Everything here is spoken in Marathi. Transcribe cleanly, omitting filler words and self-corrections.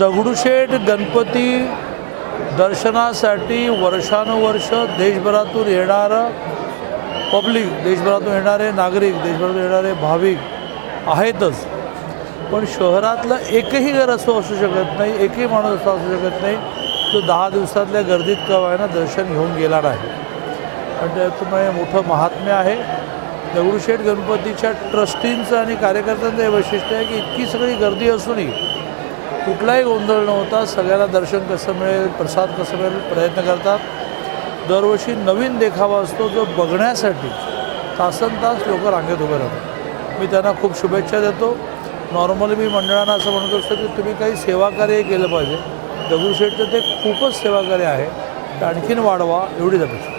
दगडूशेठ गणपती दर्शनासाठी वर्षानुवर्ष देशभरातून येणारं पब्लिक, देशभरातून येणारे नागरिक, देशभरातून येणारे भाविक आहेतच. पण शहरातलं एकही घर असं असू शकत नाही, एकही माणूस असा असू शकत नाही जो 10 दिवसातल्या गर्दीत कवायना दर्शन घेऊन गेला नाही. आणि त्याच्यामुळे मोठं महात्म्य आहे. दगडूशेठ गणपतीच्या ट्रस्टींचं आणि कार्यकर्त्यांचं हे वैशिष्ट्य आहे की इतकी सगळी गर्दी असूनही कुठलाही गोंधळ न होता सगळ्यांना दर्शन कसं मिळेल, प्रसाद कसं मिळेल प्रयत्न करतात. दरवर्षी नवीन देखावा असतो जो बघण्यासाठी तासनतास लोक रांगेत उभे राहतात. मी त्यांना खूप शुभेच्छा देतो. नॉर्मली मी मंडळांना असं म्हणत असतो की तुम्ही काही सेवाकार्य केलं पाहिजे. दगडूशेठचं ते खूपच सेवाकार्य आहे, ते आणखीन वाढवा एवढीच अपेक्षा.